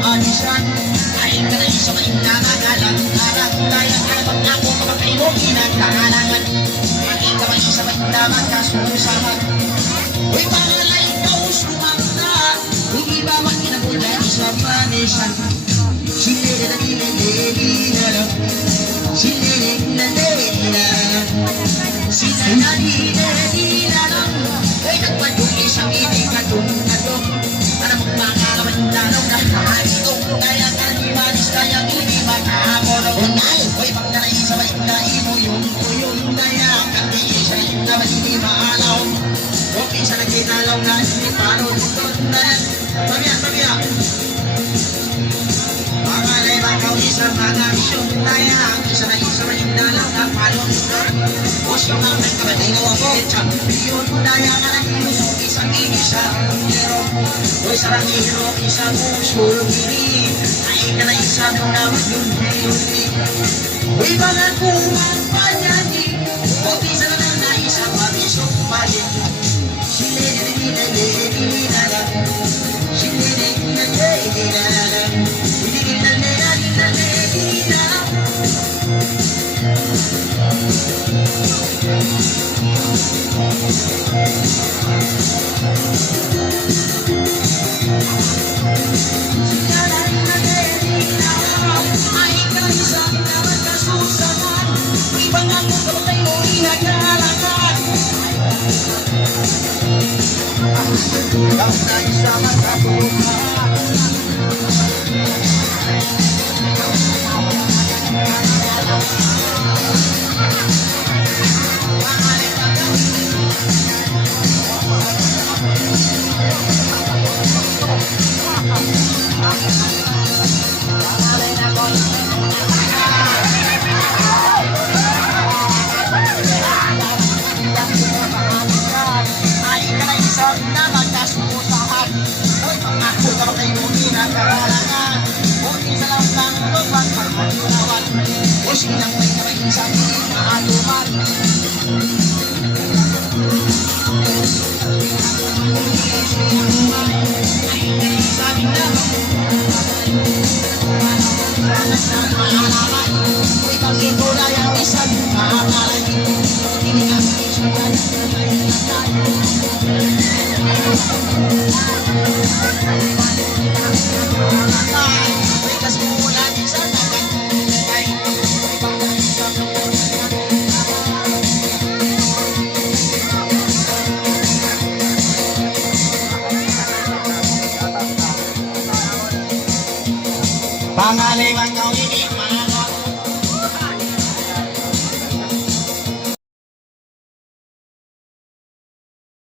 paalisan ay ka na isa may nangangalan harap tayo harap ako kapag mo pinagkahalangan ay ka may isa may nakakasusahan uy pangalay ikaw sumanda hindi ba makinagula sa panisan sinililililililala sinilililililala sinilililililala ay nagpadong isang inikadong-kadong para magpangalaman lalaw na haitong kaya ka di manis kaya hindi makamulong unay uy pag nanaisa may mo yung tuyong kaya kasi isa yung naman hindi maalaw okay sa nagkinalaw na hindi parang tundan pamaya pangalay bakaw isang mga isyong kaya isa na isa may nalaw na palong Osyo nga may kabaligaw ako champion daya ka na ilusong isang isa pero Uy sarang hero isang usul ini ay ka na isa nung naman yung hiyuni Uy mga kumang panyanin o isa na na isa mabisok palin Silililililililala Silililililililala Kau tak bisa mengatakan silang may kabayin sa ating maaluman ay sabi na maalaman uy pag-ito na yung isang maakalan hindi ka sa isang uy kasi mula din sa pangalay man